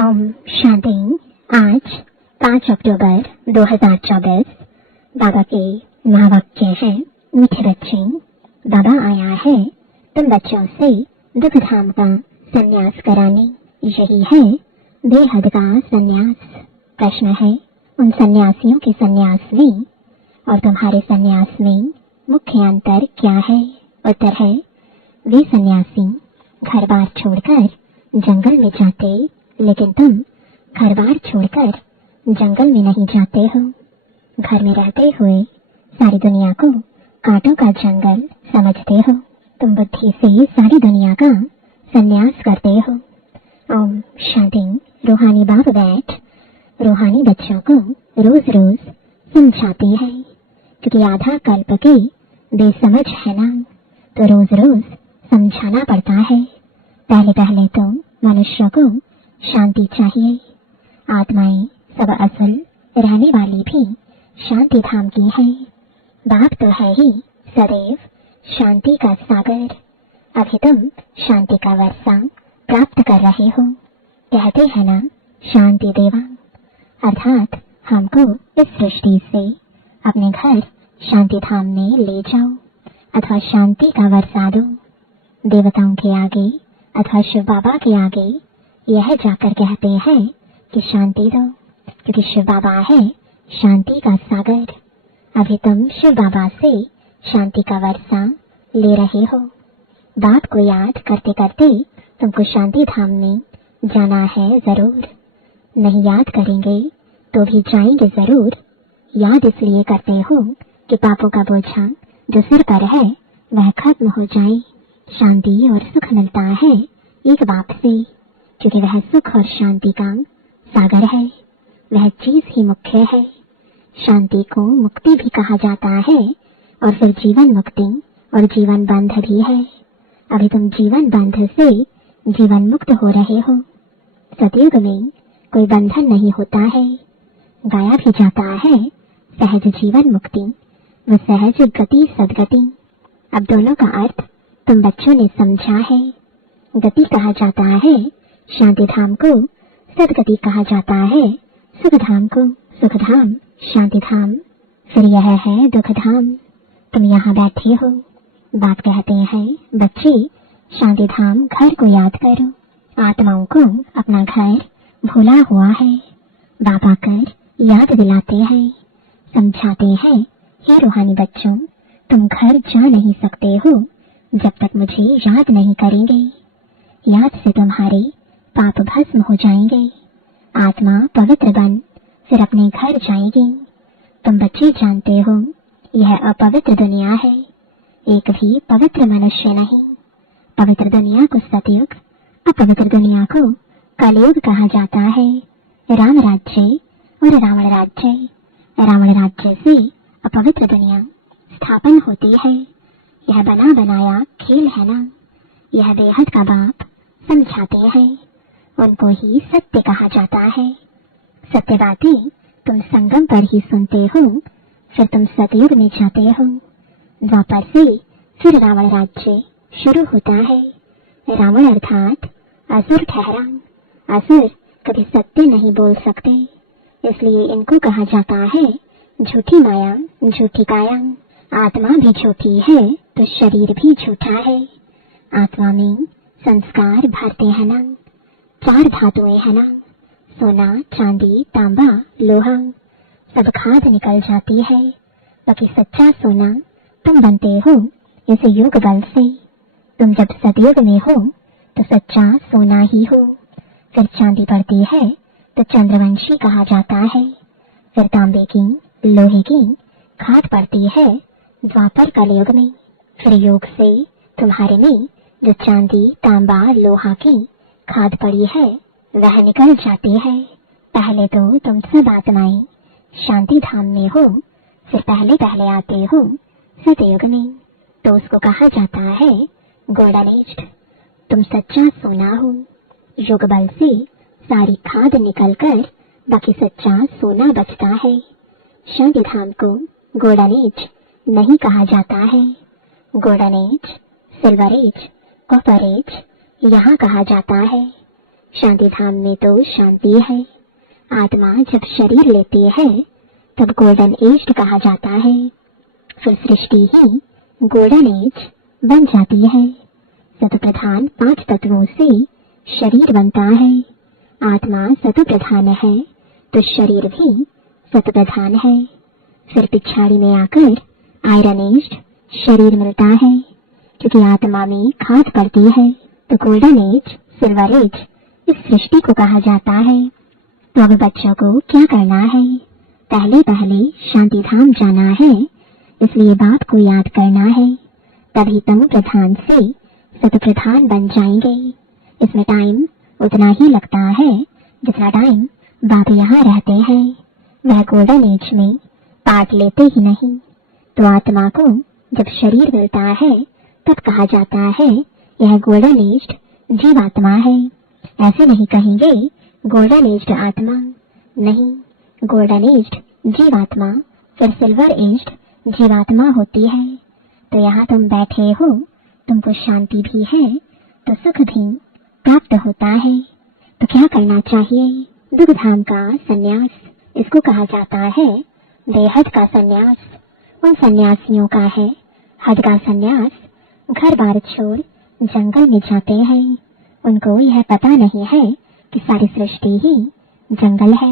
ओम शांति। आज 5 अक्टूबर 2024 बाबा के महावाक्य है। मीठे बच्चे, बाबा आया है तुम बच्चों से दुख धाम का संन्यास कराने। यही है बेहद का संन्यास। प्रश्न है, उन सन्यासियों के संन्यास में और तुम्हारे संन्यास में मुख्य अंतर क्या है? उत्तर है, वे सन्यासी घर बार छोड़कर जंगल में जाते, लेकिन तुम घर बार छोड़कर जंगल में नहीं जाते हो। घर में रहते हुए सारी दुनिया को कांटों का जंगल समझते हो। तुम बुद्धि से सारी दुनिया का संन्यास करते हो। ओम शांति। रूहानी बाप बैठ रूहानी बच्चों को रोज रोज समझाते हैं, क्योंकि आधा कल्प के बेसमझ है ना, तो रोज रोज समझाना पड़ता है। पहले पहले तो मनुष्य को शांति चाहिए। आत्माएं सब असल रहने वाली भी शांति धाम की है। बाप तो है ही सदैव शांति का सागर। अभी तुम शांति का वर्षा प्राप्त कर रहे हो। कहते हैं ना, शांति देवा, अर्थात हमको इस सृष्टि से अपने घर शांति धाम में ले जाओ अथवा शांति का वर्षा दो। देवताओं के आगे अथवा शिव बाबा के आगे यह जाकर कहते हैं कि शांति दो, क्योंकि शिव बाबा है शांति का सागर। अभी तुम शिव बाबा से शांति का वर्षा ले रहे हो। बाप को याद करते करते तुमको शांति धाम में जाना है जरूर। नहीं याद करेंगे तो भी जाएंगे जरूर। याद इसलिए करते हो कि पापों का बोझा जो सिर पर है वह खत्म हो जाए। शांति और सुख मिलता है एक बाप से, क्योंकि वह सुख और शांति का सागर है। वह चीज ही मुख्य है। शांति को मुक्ति भी कहा जाता है और फिर जीवन मुक्ति और जीवन बंध भी है। अभी तुम जीवन बंध से जीवन मुक्त हो रहे हो। सतयुग में कोई बंधन नहीं होता है, गाया भी जाता है सहज जीवन मुक्ति व सहज गति सदगति। अब दोनों का अर्थ तुम बच्चों ने समझा है। गति कहा जाता है शांति धाम को, सदगति कहा जाता है सुख धाम को। सुख धाम शांति धाम, फिर यह है दुख धाम। तुम यहाँ बैठे हो। बात कहते हैं, बच्चे शांति धाम घर को याद करो। आत्माओं को अपना घर भूला हुआ है। बाप आकर याद दिलाते हैं, समझाते हैं, हे रूहानी बच्चों, तुम घर जा नहीं सकते हो जब तक मुझे याद नहीं करेंगे। याद से तुम्हारे पाप भस्म हो जाएंगे। आत्मा पवित्र बन फिर अपने घर जाएगी। तुम बच्चे जानते हो यह अपवित्र दुनिया है। एक भी पवित्र मनुष्य नहीं। पवित्र दुनिया को सतयुग, अपवित्र दुनिया को कलयुग कहा जाता है। राम राज्य और रावण राज्य। रावण राज्य से अपवित्र दुनिया स्थापन होती है। यह बना बनाया खेल है ना। यह बेहद का बाप समझाते हैं। उनको ही सत्य कहा जाता है। सत्य बातें तुम संगम पर ही सुनते हो, फिर तुम सतयुग में जाते हो। द्वापर से फिर रावण राज्य शुरू होता है। रावण अर्थात असुर ठहरा। असुर कभी सत्य नहीं बोल सकते, इसलिए इनको कहा जाता है झूठी माया, झूठी काया। आत्मा भी झूठी है तो शरीर भी झूठा है। आत्मा में संस्कार भरते हैं ना। 4 धातुएं है ना, सोना, चांदी, तांबा, लोहा। सब खाद निकल जाती है, बाकी सच्चा सोना तुम बनते हो इस युग बल से। तुम जब सतयुग में हो तो सच्चा सोना ही हो। फिर चांदी पड़ती है तो चंद्रवंशी कहा जाता है। फिर तांबे की, लोहे की खाद पड़ती है द्वापर कलयुग में। फिर योग से तुम्हारे में जो चांदी, तांबा, लोहा की खाद पड़ी है वह निकल जाती है। पहले तो तुम सब आत्माएं शांति धाम में हो, फिर पहले पहले आते हो सतयुग में, तो उसको कहा जाता है गोल्डन एज। तुम सच्चा सोना हो। युग बल से सारी खाद निकलकर बाकी सच्चा सोना बचता है। शांति धाम को गोल्डन एज नहीं कहा जाता है। Golden age, silver age, copper age यहाँ कहा जाता है। शांति धाम में तो शांति है। आत्मा जब शरीर लेती है तब गोल्डन एज कहा जाता है। फिर सृष्टि ही गोल्डन एज बन जाती है। सत प्रधान 5 तत्वों से शरीर बनता है। आत्मा सत प्रधान है तो शरीर भी सत प्रधान है। फिर पिछाड़ी में आकर आयरन एज शरीर मिलता है, क्योंकि आत्मा में खाद पड़ती है। तो गोल्डन एज, सिल्वर एज इस सृष्टि को कहा जाता है। तो अब बच्चों को क्या करना है? पहले पहले शांति धाम जाना है, इसलिए बाप को याद करना है। तभी तम प्रधान से सत प्रधान बन जाएंगे। इसमें टाइम उतना ही लगता है जितना टाइम बाप यहाँ रहते हैं। वह गोल्डन एज में पार्ट लेते ही नहीं। तो आत्मा को जब शरीर मिलता है तब कहा जाता है यह गोल्डन एज जीवात्मा है। ऐसे नहीं कहेंगे गोल्डन एज आत्मा, नहीं, गोल्डन एज जीवात्मा फिर सिल्वर एज जीवात्मा होती है। तो यहाँ तुम बैठे हो, तुमको शांति भी है तो सुख भी प्राप्त होता है। तो क्या करना चाहिए? दुख धाम का संन्यास, इसको कहा जाता है बेहद का संन्यास। उन सन्यासियों का है हद का संन्यास। घर बार छोड़ जंगल में जाते हैं। उनको यह पता नहीं है कि सारी सृष्टि ही जंगल है।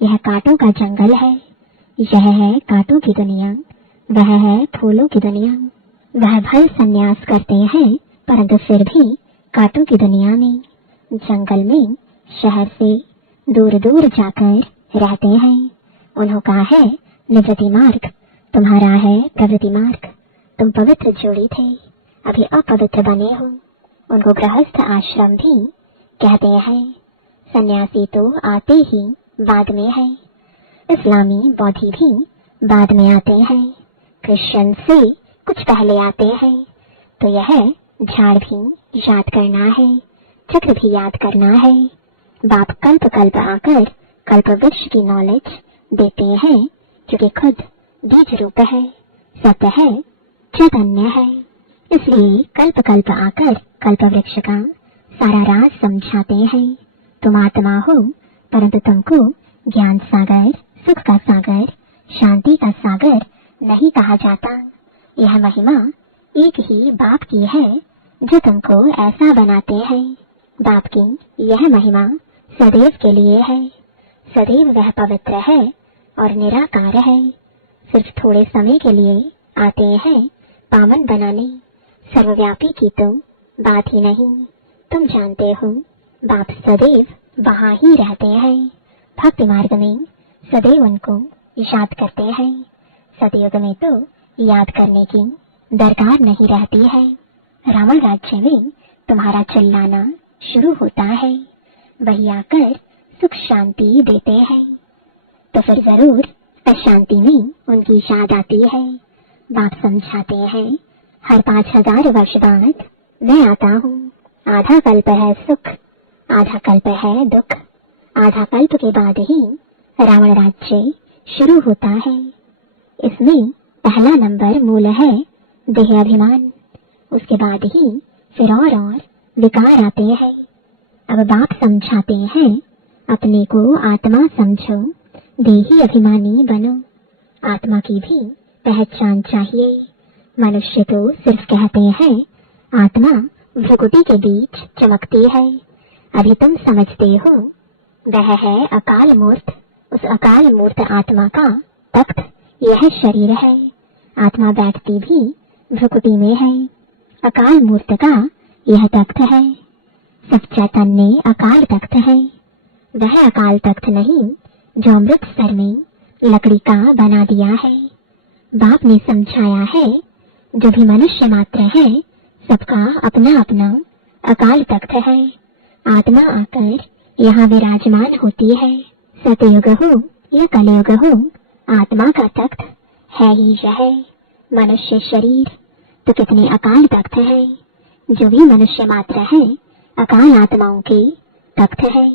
यह कांटों का जंगल है। यह है कांटों की दुनिया, वह है फूलों की दुनिया। वह भले संन्यास करते हैं परंतु फिर भी कांटों की दुनिया में, जंगल में, शहर से दूर दूर जाकर रहते हैं। उन्होंने है निवृत्ति मार्ग, तुम्हारा है प्रवृत्ति मार्ग। तुम पवित्र जोड़ी थे, अभी अपवित्र बने हो। उनको गृहस्थ आश्रम भी कहते हैं। सन्यासी तो आते ही बाद में है। इस्लामी बौद्धि भी बाद में आते हैं। क्रिश्चियन से कुछ पहले आते हैं। तो यह झाड़ भी याद करना है, चक्र भी याद करना है। बाप कल्प कल्प आकर कल्प वृक्ष की नॉलेज देते हैं, क्योंकि खुद बीज रूप है, सत्य है, चैतन्य है। इसलिए कल्प कल्प आकर कल्प वृक्ष का सारा राज समझाते हैं। तुम आत्मा हो परंतु तुमको ज्ञान सागर, सुख का सागर, शांति का सागर नहीं कहा जाता। यह महिमा एक ही बाप की है जो तुमको ऐसा बनाते हैं। बाप की यह महिमा सदैव के लिए है। सदैव वह पवित्र है और निराकार है। सिर्फ थोड़े समय के लिए आते हैं पावन बनाने। सर्वव्यापी की तो बात ही नहीं। तुम जानते हो बाप सदैव वहाँ ही रहते हैं। भक्ति मार्ग में सदैव उनको याद करते हैं। सतयुग में तो याद करने की दरकार नहीं रहती है। रावण राज्य में तुम्हारा चिल्लाना शुरू होता है, वही आकर सुख शांति देते हैं। तो फिर जरूर अशांति में उनकी याद आती है। बाप समझाते हैं हर 5000 वर्ष बाद मैं आता हूँ। आधा कल्प है सुख, आधा कल्प है दुख। आधा कल्प के बाद ही रावण राज्य शुरू होता है। इसमें पहला नंबर मूल है देह अभिमान। उसके बाद ही फिर और विकार आते हैं। अब बाप समझाते हैं अपने को आत्मा समझो, देही अभिमानी बनो। आत्मा की भी पहचान चाहिए। मनुष्य तो सिर्फ कहते हैं आत्मा भ्रुकुटी के बीच चमकती है। अभी तुम समझते हो वह है अकाल मूर्त। उस अकाल मूर्त आत्मा का तख्त यह शरीर है। आत्मा बैठती भी भ्रुकुटी में है। अकाल मूर्त का यह तख्त है। सब चैतन्य अकाल तख्त है। वह अकाल तख्त नहीं जो अमृतसर में लकड़ी का बना दिया है। बाप ने समझाया है जो भी मनुष्य मात्र है सबका अपना अपना अकाल तख्त है। आत्मा आकर यहाँ विराजमान होती है। सतयुग हो या कलयुग हो, आत्मा का तख्त है ही यह। मनुष्य शरीर तो कितने अकाल तख्त है। जो भी मनुष्य मात्र है अकाल आत्माओं के तख्त है।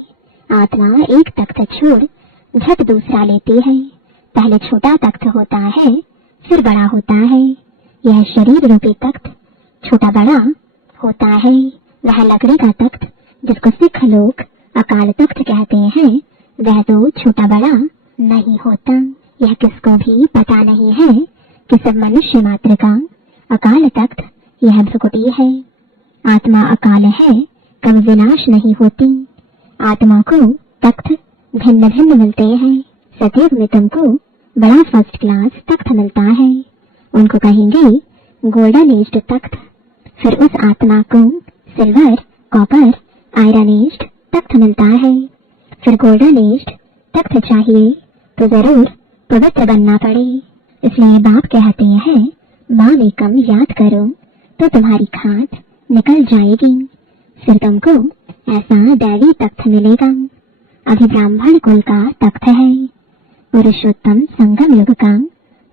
आत्मा एक तख्त छोड़ झट दूसरा लेती है। पहले छोटा तख्त होता है, फिर बड़ा होता है। यह शरीर रूपी तख्त छोटा बड़ा होता है। वह लकड़ी का तख्त जिसको सिख लोग अकाल तख्त कहते हैं वह तो छोटा बड़ा नहीं होता। यह किसको भी पता नहीं है कि सब मनुष्य मात्र का अकाल तख्त यह भ्रुकुटी है। आत्मा अकाल है, कभी विनाश नहीं होती। आत्मा को तख्त भिन्न भिन्न मिलते हैं। सतयुग में तुमको बड़ा फर्स्ट क्लास तख्त मिलता है, उनको कहेंगे गोल्डन एज्ड तख्त। फिर उस आत्मा को सिल्वर, कॉपर, आयरन एज्ड तख्त मिलता है। फिर गोल्डन एज्ड तख्त चाहिए तो जरूर पवित्र बनना पड़े। इसलिए बाप कहते हैं माँ एकम याद करो तो तुम्हारी खाट निकल जाएगी, फिर तुमको ऐसा दैवी तख्त मिलेगा। अभी ब्राह्मण कुल का तख्त है, पुरुषोत्तम संगम युग का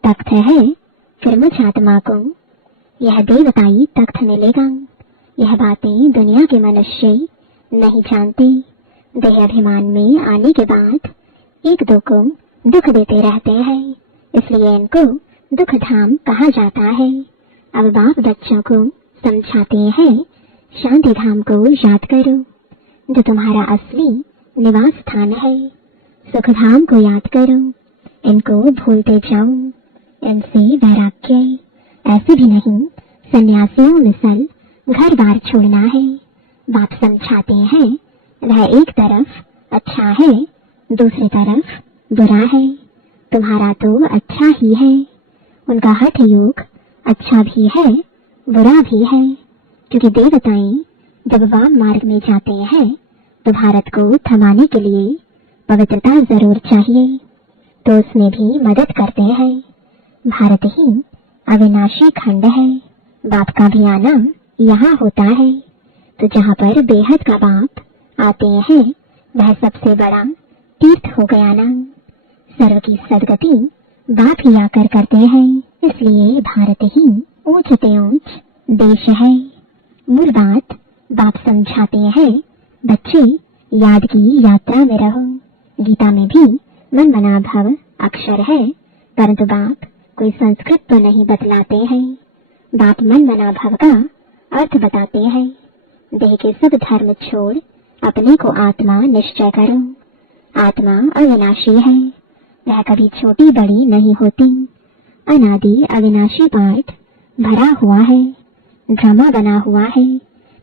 तख्त है। फिर मुझ आत्मा को यह देवताई तख्त मिलेगा। यह बातें दुनिया के मनुष्य नहीं जानते। देह अभिमान में आने के बाद एक दो को दुख देते रहते हैं, इसलिए इनको दुख धाम कहा जाता है। अब बाप बच्चों को समझाते हैं शांति धाम को याद करो जो तुम्हारा असली निवास स्थान है। सुख धाम को याद करो, इनको भूलते जाओ, इनसे वैराग्य। ऐसे भी नहीं सन्यासियों मिसल घर बार छोड़ना है। बाप समझाते हैं वह एक तरफ अच्छा है, दूसरी तरफ बुरा है। तुम्हारा तो अच्छा ही है, उनका हठ योग अच्छा भी है बुरा भी है। क्योंकि देवताएं जब वाम मार्ग में जाते हैं तो भारत को थमाने के लिए पवित्रता जरूर चाहिए, तो उसमें भी मदद करते हैं। भारत ही अविनाशी खंड है। बाप का भी आना यहाँ होता है, तो जहाँ पर बेहद का बाप आते हैं वह सबसे बड़ा तीर्थ हो गया ना। सर्व की सदगति बाप ही आकर करते हैं, इसलिए भारत ही ऊंचते ऊंच देश है। मूल बात बाप समझाते हैं बच्चे याद की यात्रा में रहो। गीता में भी मन मना भव अक्षर है, परंतु बाप कोई संस्कृत तो नहीं बतलाते हैं। बाप मन मना भव का अर्थ बताते हैं। देह के सब धर्म छोड़ अपने को आत्मा निश्चय करो। आत्मा अविनाशी है, वह कभी छोटी बड़ी नहीं होती। अनादि अविनाशी पाठ भरा हुआ है, ड्रामा बना हुआ है।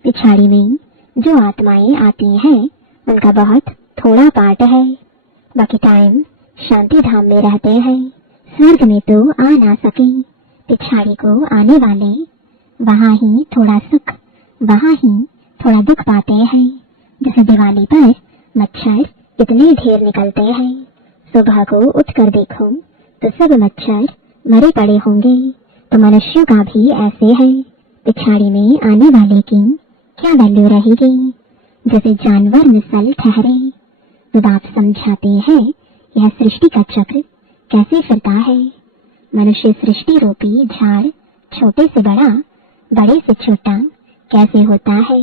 पिछाड़ी में जो आत्माएं आती हैं उनका बहुत थोड़ा पार्ट है, बाकी टाइम शांति धाम में रहते हैं। स्वर्ग में तो आ ना सके, पिछाड़ी को आने वाले वहाँ ही थोड़ा सुख, वहाँ ही थोड़ा दुख पाते हैं। जैसे दिवाली पर मच्छर इतने ढेर निकलते हैं, सुबह को उठकर देखो तो सब मच्छर मरे पड़े होंगे। तो मनुष्यों का भी ऐसे है, पिछाड़ी में आने वाले की क्या वैल्यू रहेगी। जैसे जानवर मिसल ठहरे। तो बाप समझाते हैं यह सृष्टि का चक्र कैसे फिरता है। मनुष्य सृष्टि रूपी झाड़ छोटे से बड़ा, बड़े से छोटा कैसे होता है।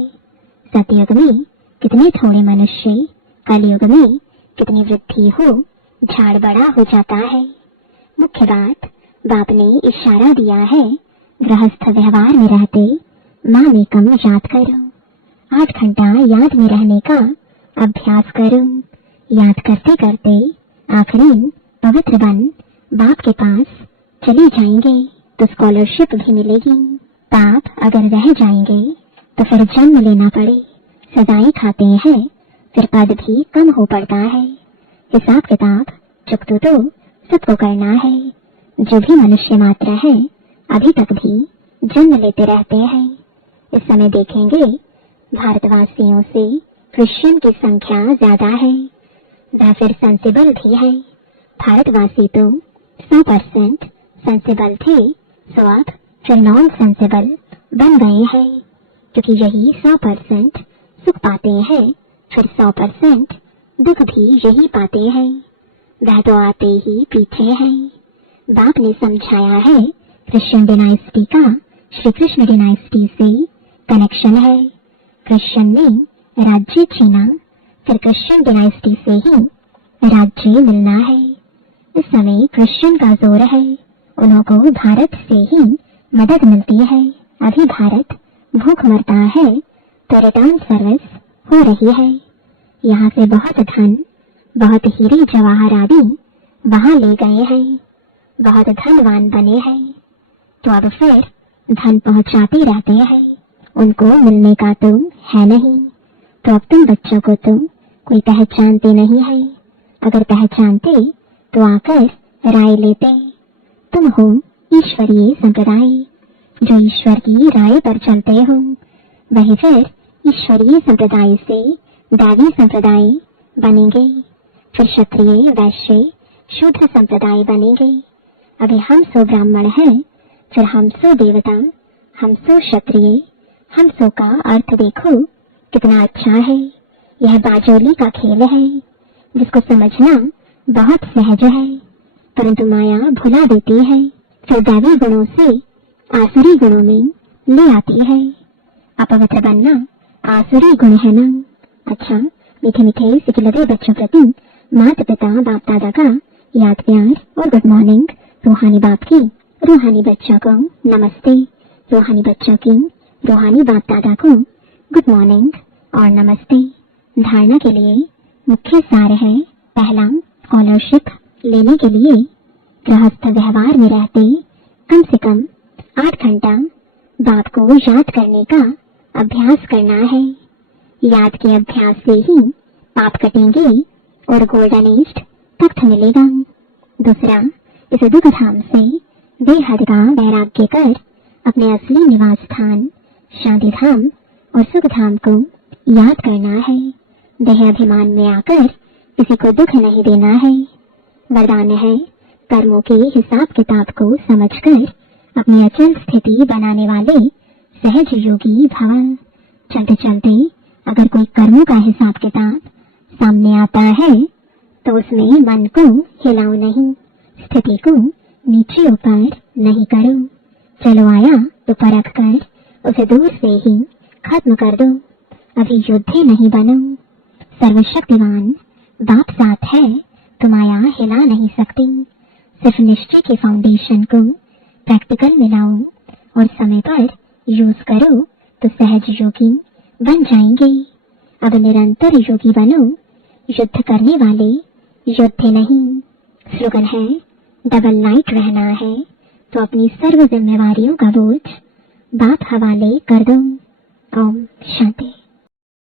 सतयुग में कितने थोड़े मनुष्य, कलयुग में कितनी वृद्धि हो, झाड़ बड़ा हो जाता है। मुख्य बात बाप ने इशारा दिया है गृहस्थ व्यवहार में रहते माँ में कम याद करो। 8 घंटा याद में रहने का अभ्यास करो। याद करते करते आखिरी पवित्र बन बाप के पास चले जाएंगे तो स्कॉलरशिप भी मिलेगी। बाप अगर रह जाएंगे तो फिर जन्म लेना पड़े, सजाएं खाते हैं, फिर पद भी कम हो पड़ता है। हिसाब किताब चुकतो तो सबको करना है। जो भी मनुष्य मात्र है अभी तक भी जन्म लेते रहते हैं। इस समय देखेंगे भारतवासियों से क्रिश्चियन की संख्या ज्यादा है, वह फिर सेंसिबल भी है। भारतवासी तो 100% सेंसिबल थे, सो अब फिर नॉन सेंसिबल बन गए हैं, क्योंकि यही 100% सुख पाते हैं, फिर 100% दुख भी यही पाते हैं। वह तो आते ही पीछे हैं। बाप ने समझाया है क्रिश्चियन डिनाइस्टी का श्री कृष्ण डिनाइस्टी से कनेक्शन है। क्रिश्चियन ने राज्य छीना, फिर क्रिश्चियन डिनाइस्टी से ही राज्य मिलना है। इस समय क्रिश्चियन का जोर है, उन्हों को भारत से ही मदद मिलती है। अभी भारत भूख मरता है तो रिटर्न सर्विस हो रही है। यहाँ से बहुत धन, बहुत हीरे जवाहर आदि वहां ले गए हैं, बहुत धनवान बने हैं, तो अब फिर धन पहुंचाते रहते हैं, उनको मिलने का तो है नहीं, तो अब तुम बच्चों को तो कोई पहचानते नहीं है, अगर पहचानते तो आकर राय लेते। तुम हो ईश्वरीय संप्रदाय, जो ईश्वर की राय पर चलते हो, वही फिर ईश्वरीय संप्रदाय से दैवी संप्रदाय बनेंगे, फिर क्षत्रिय वैश्य शूद्र संप्रदाय बनेंगे। अभी हम सो ब्राह्मण हैं, फिर हम सो देवता, हम सो क्षत्रिय, हम सो का अर्थ देखो कितना अच्छा है। यह बाजोली का खेल है, जिसको समझना बहुत सहज है, परंतु माया भुला देती है, फिर दैवी गुणों से आसुरी गुणों में ले आती है। अपवित्र बनना आसुरी गुण है ना। अच्छा, मीठे मीठे सिकिलते बच्चों प्रति माता पिता बाप दादा का याद प्यार और गुड मॉर्निंग। रूहानी बाप की रूहानी बच्चों को नमस्ते, रूहानी बच्चों की रूहानी बाप दादा को गुड मॉर्निंग और नमस्ते। धारणा के लिए मुख्य सार है, पहला, स्कॉलरशिप लेने के लिए गृहस्थ व्यवहार में रहते कम से कम 8 घंटा बाप को याद करने का अभ्यास करना है। याद के अभ्यास से ही पाप कटेंगे और गोल्डन एज तख्त मिलेगा। दूसरा, इस दुख धाम से बेहद का वैराग्य कर अपने असली निवास स्थान शांति धाम और सुख धाम को याद करना है। देह अभिमान में आकर किसी को दुख नहीं देना है। वरदान है, कर्मों के हिसाब किताब को समझकर अपनी अचल स्थिति बनाने वाले सहज योगी भव। चलते चलते अगर कोई कर्मों का हिसाब किताब सामने आता है तो उसमें मन को हिलाओ नहीं, स्थिति को नीचे ऊपर नहीं करो। चलो आया तो परख कर उसे दूर से ही खत्म कर दो, अभी योद्धे नहीं बनो। सर्वशक्तिवान बाप साथ है तो माया हिला नहीं सकती। सिर्फ निश्चय के फाउंडेशन को प्रैक्टिकल में लाओ और समय पर यूज करो तो सहज योगी बन जाएंगे। अब निरंतर योगी बनो, युद्ध करने वाले योद्धे नहीं। स्लोगन है, डबल नाइट रहना है तो अपनी सर्व जिम्मेवारियों का बोझ बाप हवाले कर दो। ओम शांति।